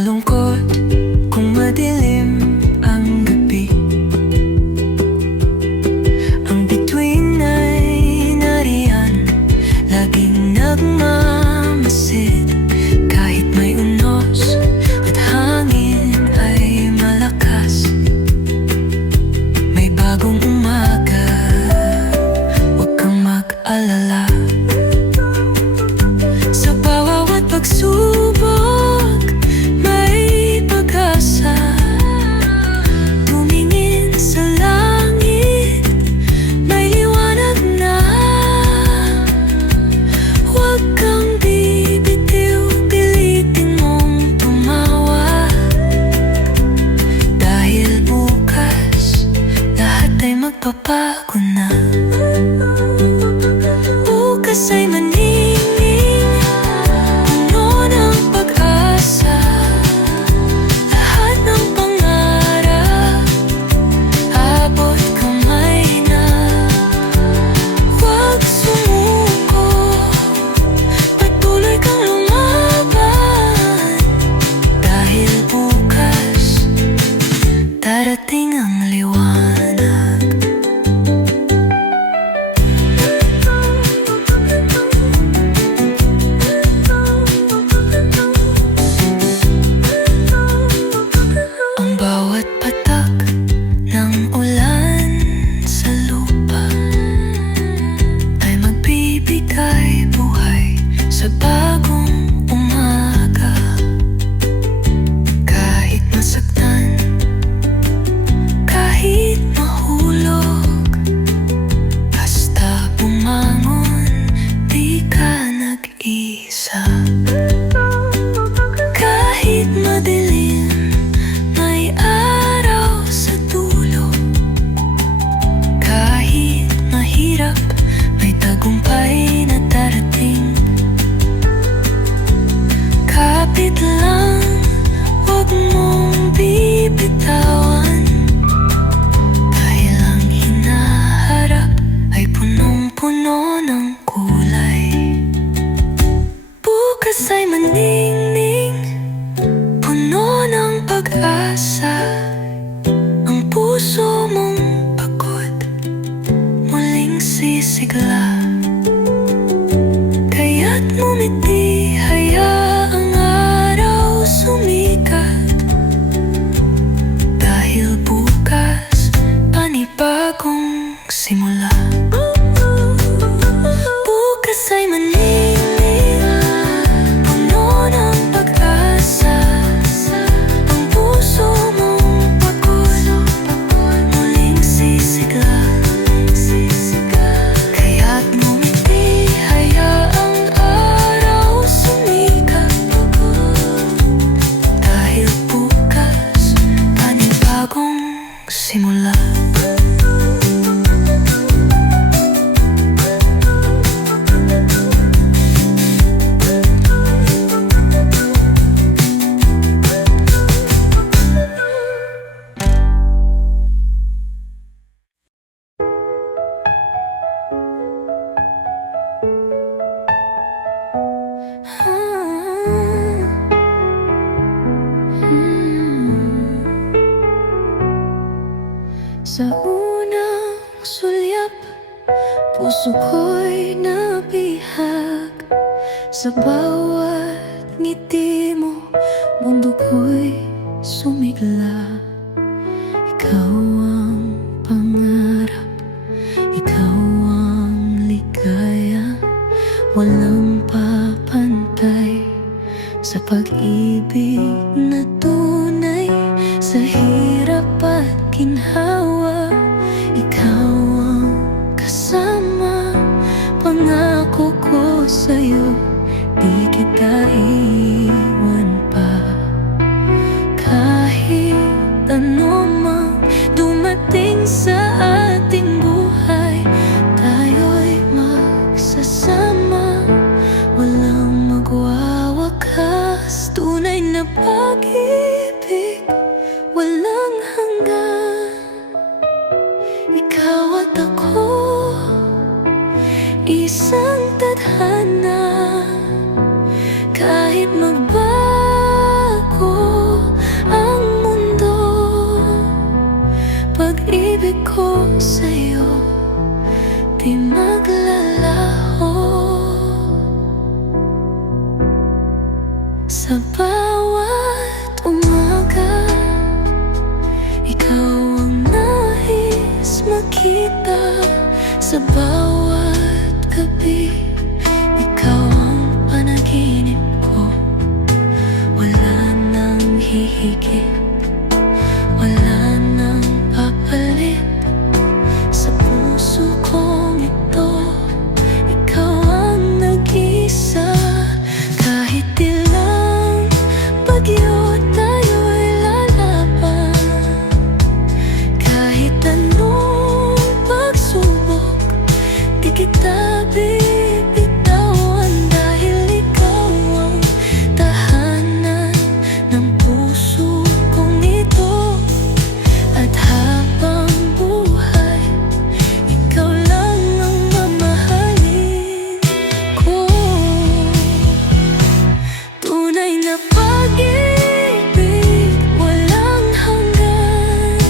malungkot kung madilim ang gabi. Ang bituin ay nariyan, laging nagmamasid. Kahit may unos at hangin ay malakas, may bagong umaga, huwag kang mag-alala. Sa bawat pagsubok may pag-asa. Tumingin sa langit, may liwanag na. Huwag kang bibitiw, pilitin mong tumawa. Dahil bukas, lahat ay magbabago na. Bukas ay maningning, puno ng pag-asa. Lahat ng pangarap, abot kamay na. Huwag sumuko, patuloy kang lumaban. Dahil bukas, darating ang liwanag. Ang bawat patak ng ulan sa lupa ay magbibigay buhay sa bagong umaga. Kahit masaktan, kahit mahulog, basta bumangon, di ka nag-isa. Kahit madilim, may araw sa dulo. Kahit mahirap, may tagumpay na darating. Kapit lang, huwag mong bibitawan. Dahil ang hinaharap ay punong-puno ng kulay. Bukas ay maningning, puno ng pag-asa. Ang puso mong pagod, muling sisigla. Kaya't ngumiti, hayaang araw sumikat. Dahil bukas, panibagong simula. Bukas ay maningning, puno ng pag-asa. Ang puso mong pagod, muling sisigla. Kaya't ngumiti, hayaang araw sumikat. Dahil bukas, panibagong simula. Sa unang sulyap, puso ko'y nabihag. Sa bawat ngiti mo, mundo ko'y sumigla. Ikaw ang pangarap, ikaw ang ligaya. Walang papantay sa pag-ibig na tunay. Sa hirap at ginhawa, ikaw ang kasama. Pangako ko sa'yo, di kita iwan pa. Kahit ano mang dumating sa ating buhay, tayo'y magsasama. Walang magwawakas, tunay na pag-ibig, walang hanggan. Ikaw at ako, isang tadhana. Kahit magbago di maglalaho. Sa bawat umaga, ikaw ang nais makita. Sa bawat gabi, ikaw ang panaginip ko. Wala nang hihigit, wala nang papalit. Sa puso kong ito, ikaw ang nag-isa. Kahit ilang bagyo tayo'y lalaban, kahit anong pagsubok, di kita bibitawan. Dahil ikaw ang tahanan ng puso kong ito. At habang buhay, ikaw lang ang mamahalin ko. Tunay na pag-ibig, walang hanggan.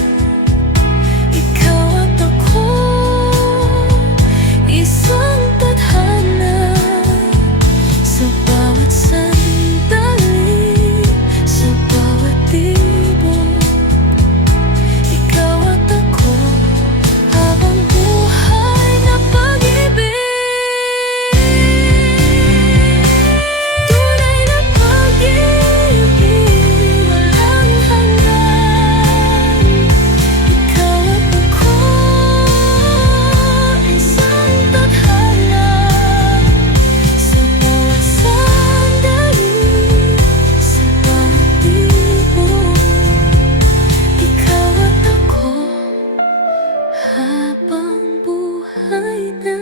Ikaw at ako, isang tadhana. Sa bawat sandali, sa bawat tibok, ikaw at ako, habang buhay na pag-ibig. Tunay na pag-ibig, walang hanggan. Ikaw at ako, isang tadhana. Sa bawat sandali, sa bawat tibok, ikaw at ako, habang buhay na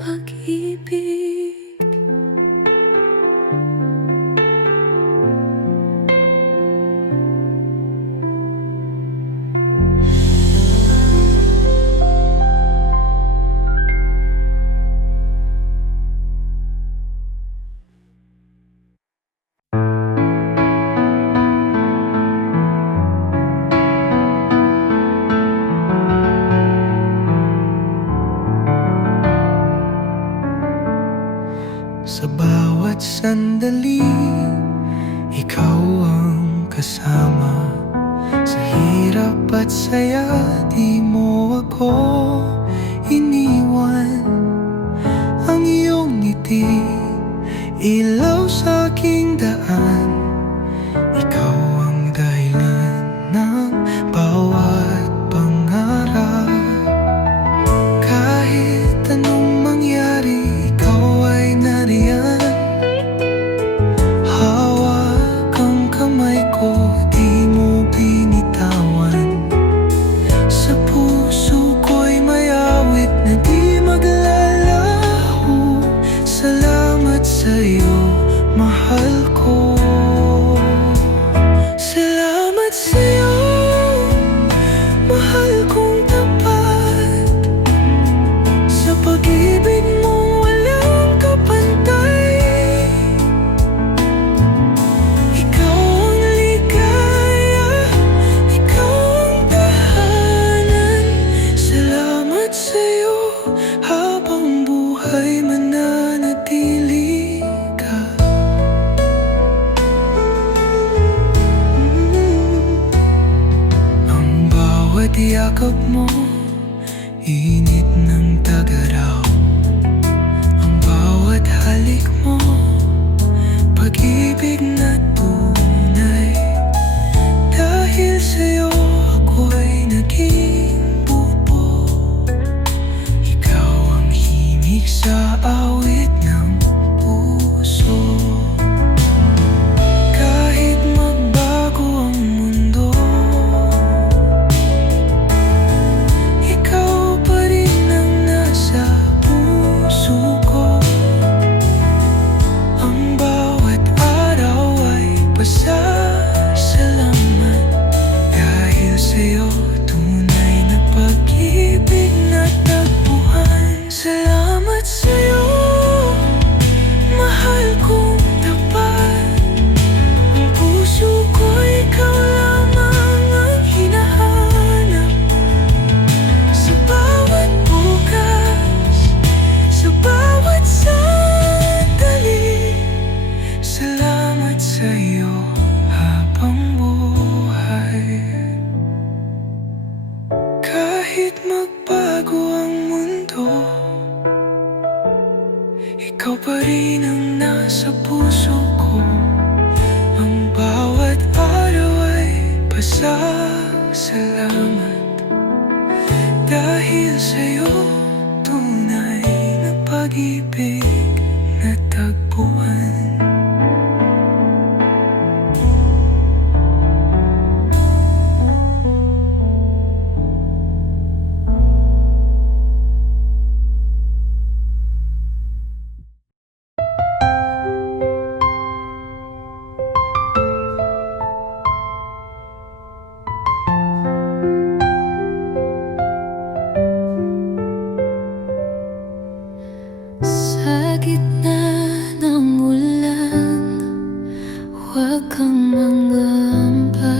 pag-ibig. Sa bawat sandali, ikaw ang kasama. Sa hirap at saya, di mo ako iniwan. Ang iyong ngiti, ilaw sa aking daan. Ikaw ang dahilan ng bawat pangarap. Kahit anong mangyari, ikaw ay nariyan. Hawak ang kamay ko, di mo binitawan. Sa puso ko'y may awit na di maglalaho. Salamat sa'yo, mahal ko. Salamat sa'yo, mahal kong tapat. Sa pag-ibig mong walang kapantay, ikaw ang ligaya, ikaw ang tahanan. Salamat sa'yo, habang buhay mananatili ka. Ang bawat yakap mo, init ng tag-araw. Ang bawat halik mo, pag-ibig na tunay. Dahil sa'yo ako'y naging buo. Ikaw ang himig sa awit ng puso. Kahit magbago ang mundo, ikaw pa rin ang nasa puso ko. Ang bawat araw ay pasasalamat. Dahil sa'yo, tunay na pag-ibig na tagpuan. Salamat sa'yo, ikaw pa rin ang nasa puso ko. Ang bawat araw ay pasasalamat. Dahil sa'yo, tunay na pag-ibig natagpuan. Sa gitna ng ulan, huwag kang mangamba.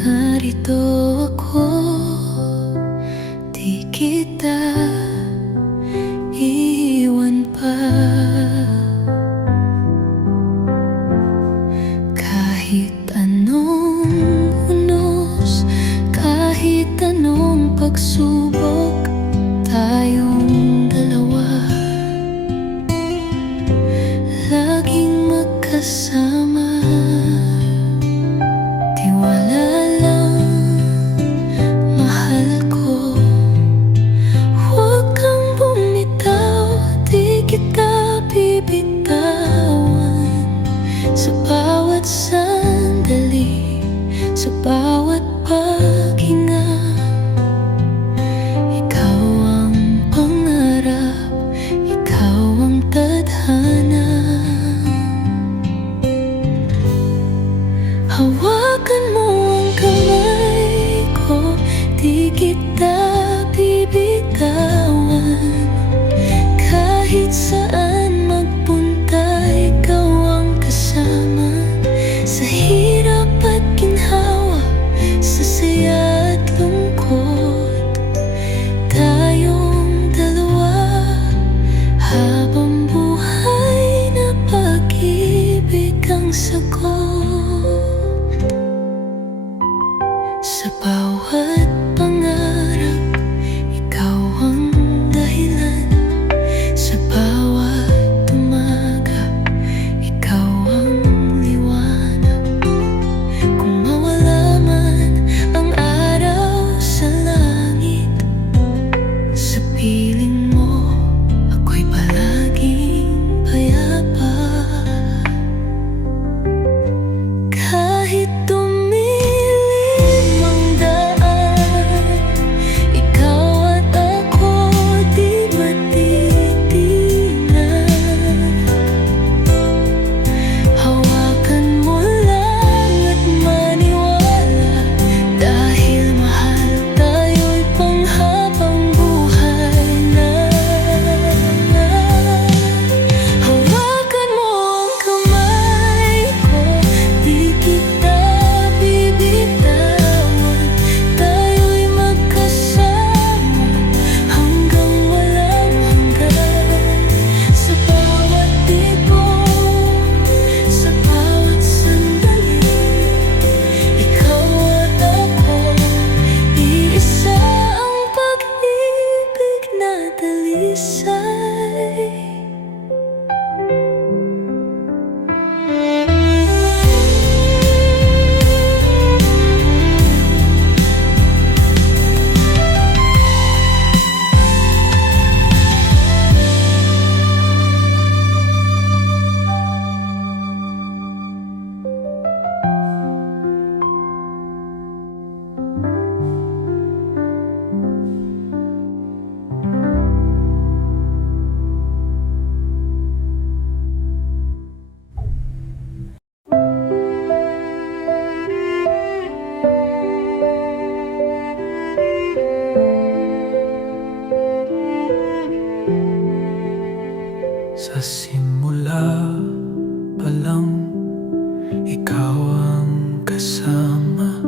Narito ako, di kita iiwan pa. Kahit anong unos, kahit anong pagsubok, tayong dalawa laging magkasama. Tiwala lang, mahal ko. Huwag kang bumitaw, di kita bibitawan. Sa bawat sandali, sa bawat paghinga, hawakan mo ang kamay ko, di kita bibitawan. Kahit saan magpunta, ikaw ang kasama. Sa hirap at ginhawa, sa saya at lungkot, tayong dalawa. Habang buhay na pag-ibig ang sagot. Sa bawat pangarap, ikaw ang dahilan. Sa bawat umaga, ikaw ang liwanag. Kung mawala man ang araw sa langit, sa piling mo ako'y palaging payapa. Kahit sa simula pa lang, ikaw ang kasama.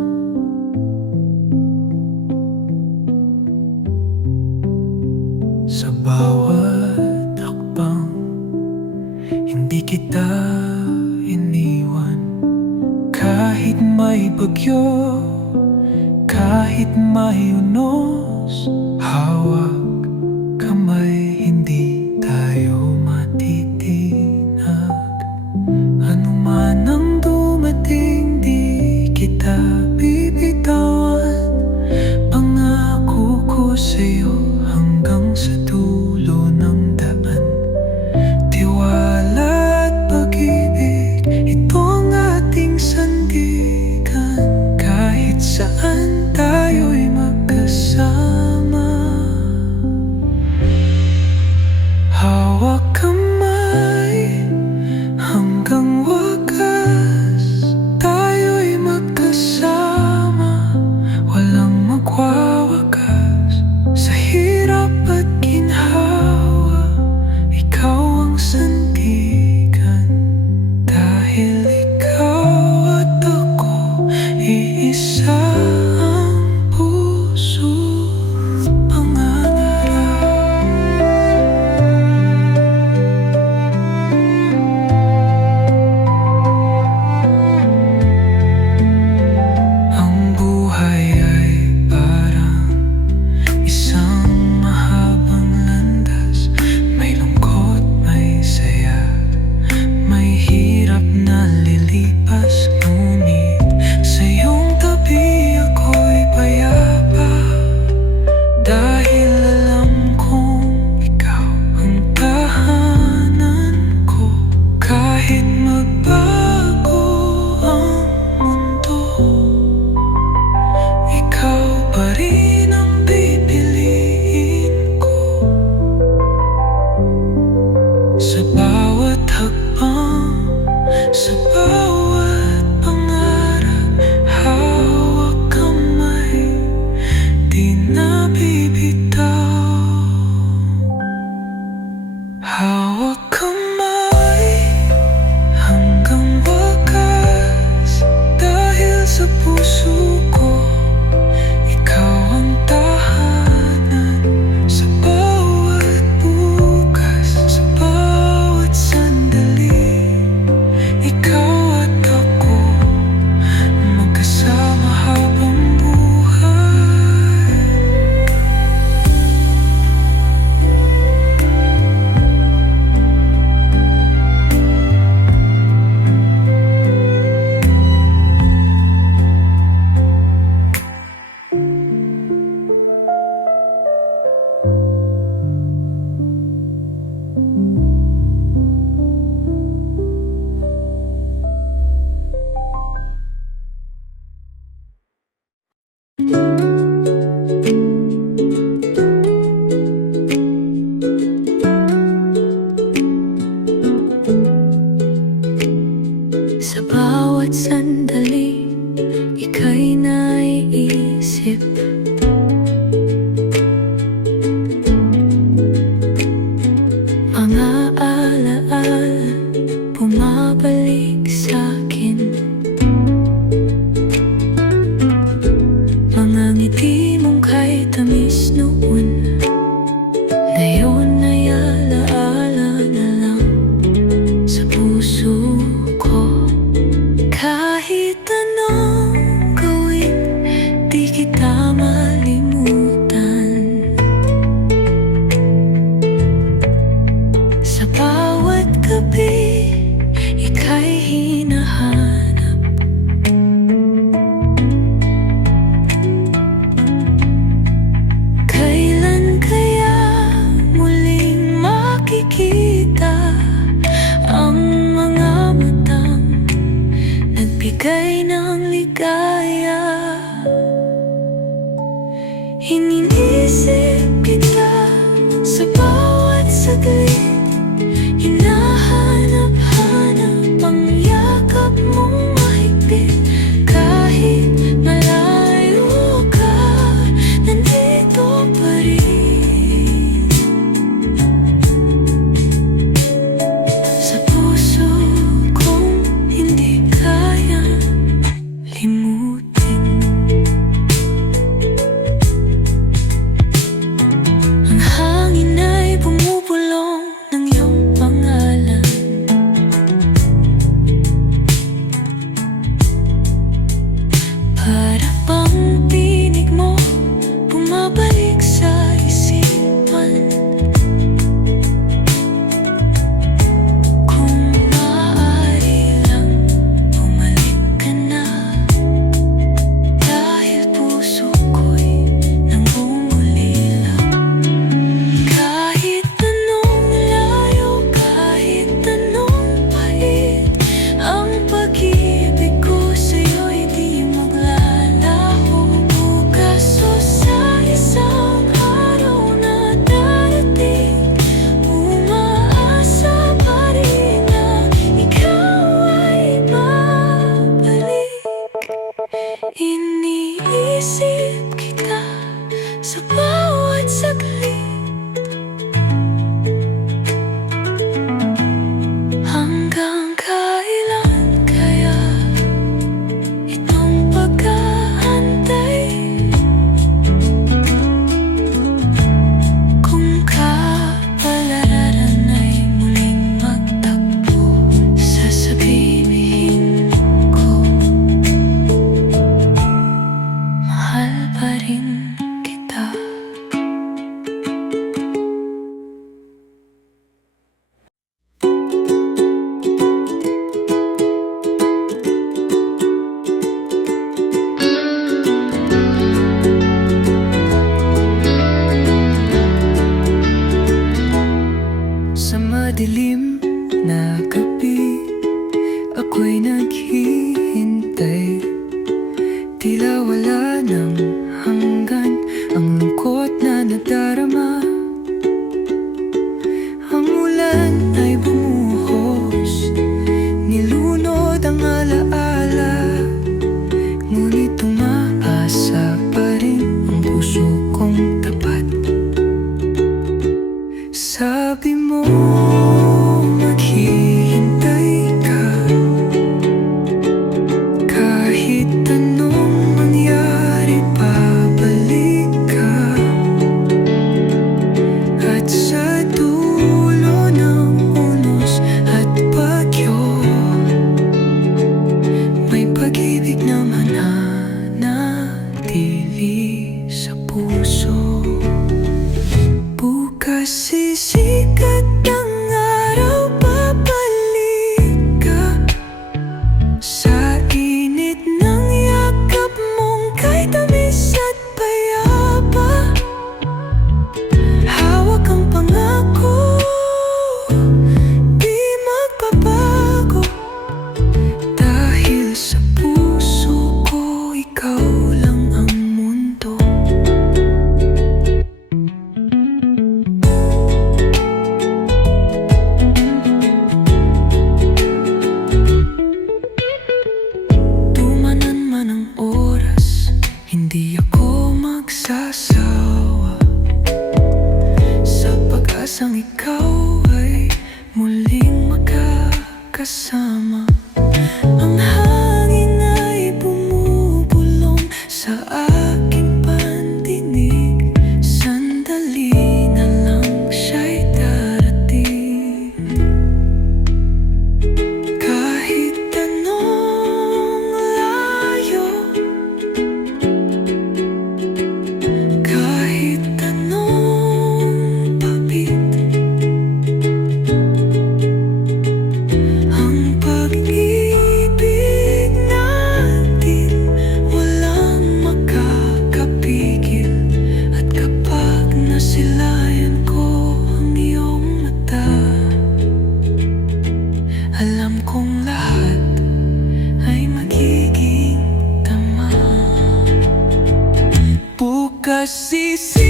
Sa bawat hakbang, hindi kita iniwan. Kahit may bagyo, kahit may unos, hawak Hawak kamay hanggang wakas, tayo'y magkasama, walang magwawakas. Sa hirap at ginhawa, ikaw ang sandigan. Dahil ikaw at ako, iisa ang puso.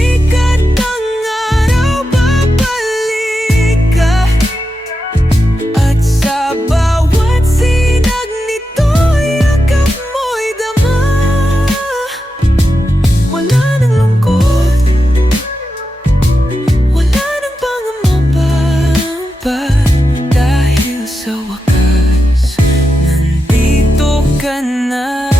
sikat ng araw, babalik ka. At sa bawat sinag nito, yakap mo'y dama. Wala nang lungkot, wala nang pangamba, dahil sa wakas nandito ka na.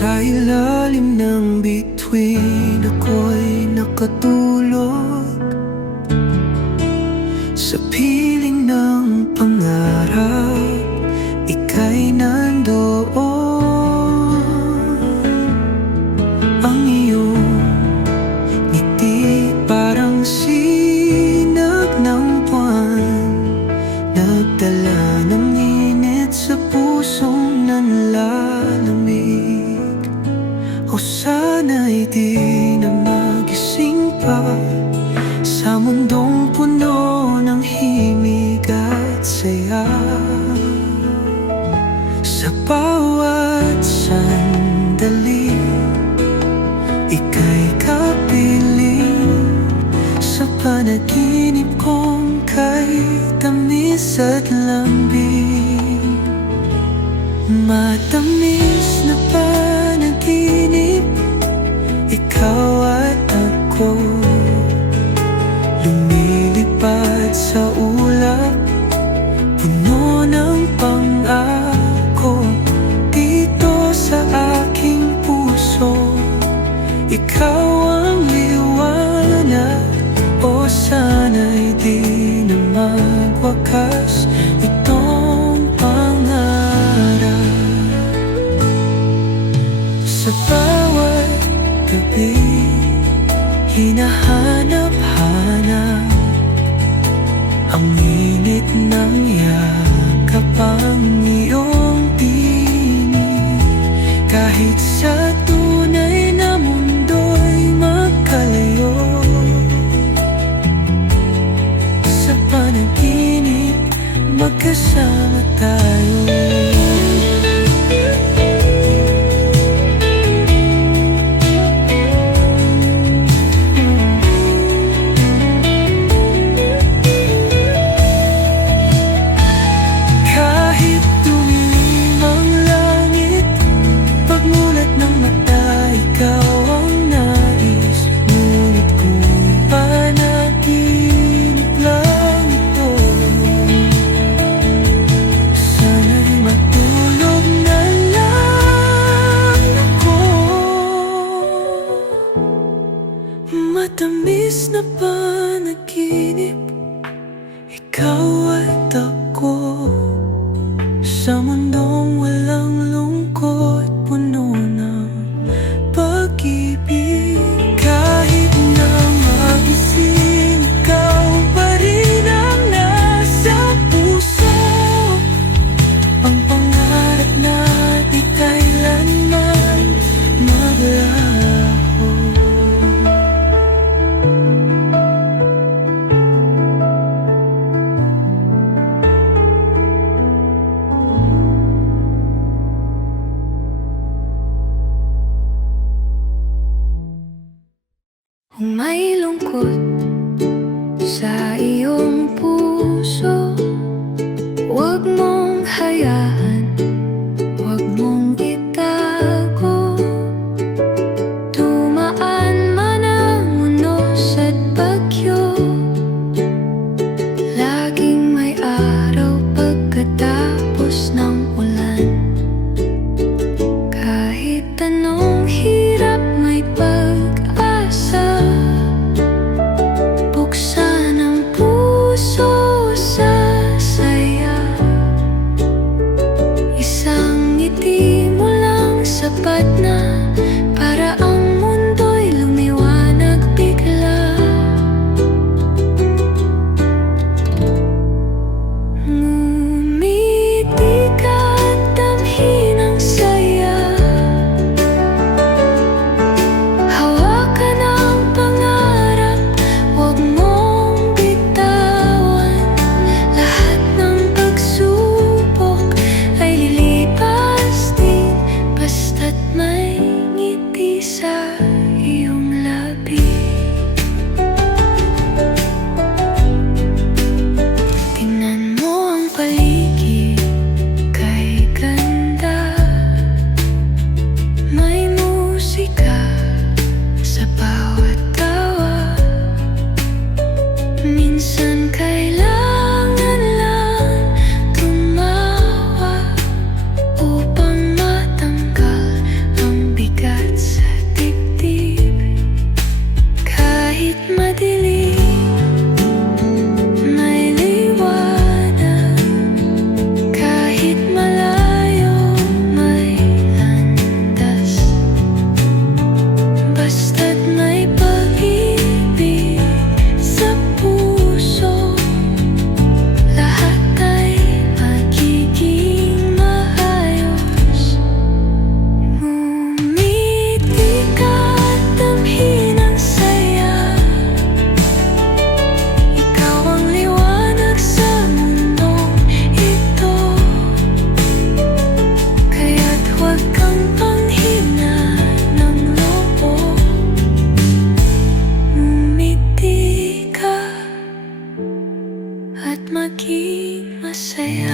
Sa ilalim ng bituin ako'y nakatulog, sa piling ng pangarap ika'y nandoon. Ang iyong ngiti parang sinag ng buwan, nagdala ng init sa pusong nanlalamig. O sana'y di na magising pa sa mundong puno ng himig at saya. Sa bawat sandali, ika'y kapiling sa panaginip kong kay tamis at lambing. Matamis na panaginip, ikaw at ako, lumilipad sa ulap, puno ng pangako. Dito sa aking puso, ikaw ang liwanag. O sana'y di na magwakas itong pangarap. Sa bawat gabi, hinahanap-hanap ang init ng yakap, ang iyong tinig. Kahit sa tunay na mundo'y magkalayo, sa panaginip magkasama tayo. Matamis na panaginip, ikaw at ako, sa mundong walang lungkot, puno ng pag-ibig. Kahit na magising, ikaw pa rin ang nasa puso, ang pangarap na di kailanman maglaho. Kung may lungkot sa iyong puso, huwag mong hayaan, huwag mong itago. Dumaan man ang unos at bagyo, laging may araw pagkatapos ng ulan. Kahit Kahit anong hirap may pag-asa, buksan ang puso sa saya. Isang ngiti mo lang sapat na para ang mundo'y lumiwanag bigla. Ngumiti ka at damhin ang saya. Hawakan ang pangarap, huwag mong bitawan. Lahat ng pagsubok ay lilipas din, basta't may ngiti sa iyong labi. Tingnan mo ang paligid, kay ganda. May musika sa bawat tawa. Minsan kailangan lang tumawa upang matanggal ang bigat sa dibdib. Kahit madilim, may liwanag. Kahit malayo, may landas. Basta't may pag-ibig sa puso, lahat ay magiging maayos. Ngumiti ka at damhin ang saya. Ikaw ang liwanag sa mundong ito, kaya't huwag kang panghina ng loob. Ngumiti ka at maging masaya.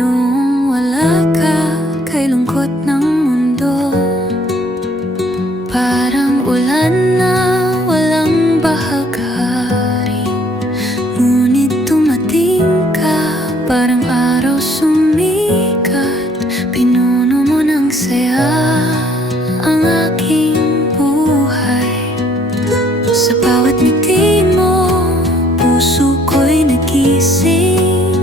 Noong wala ka, kay lungkot ng mundo, parang ulan na walang bahaghari. Ngunit dumating ka, parang araw sumikat. Pinuno mo ng saya ang aking buhay. Sa bawat ngiti mo, puso ko'y nagising.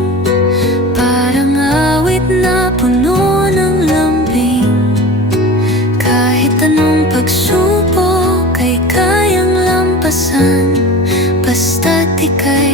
Parang awit na puno ng lambing. Kahit anong pagsubok ay kayang lampasan, basta't ika'y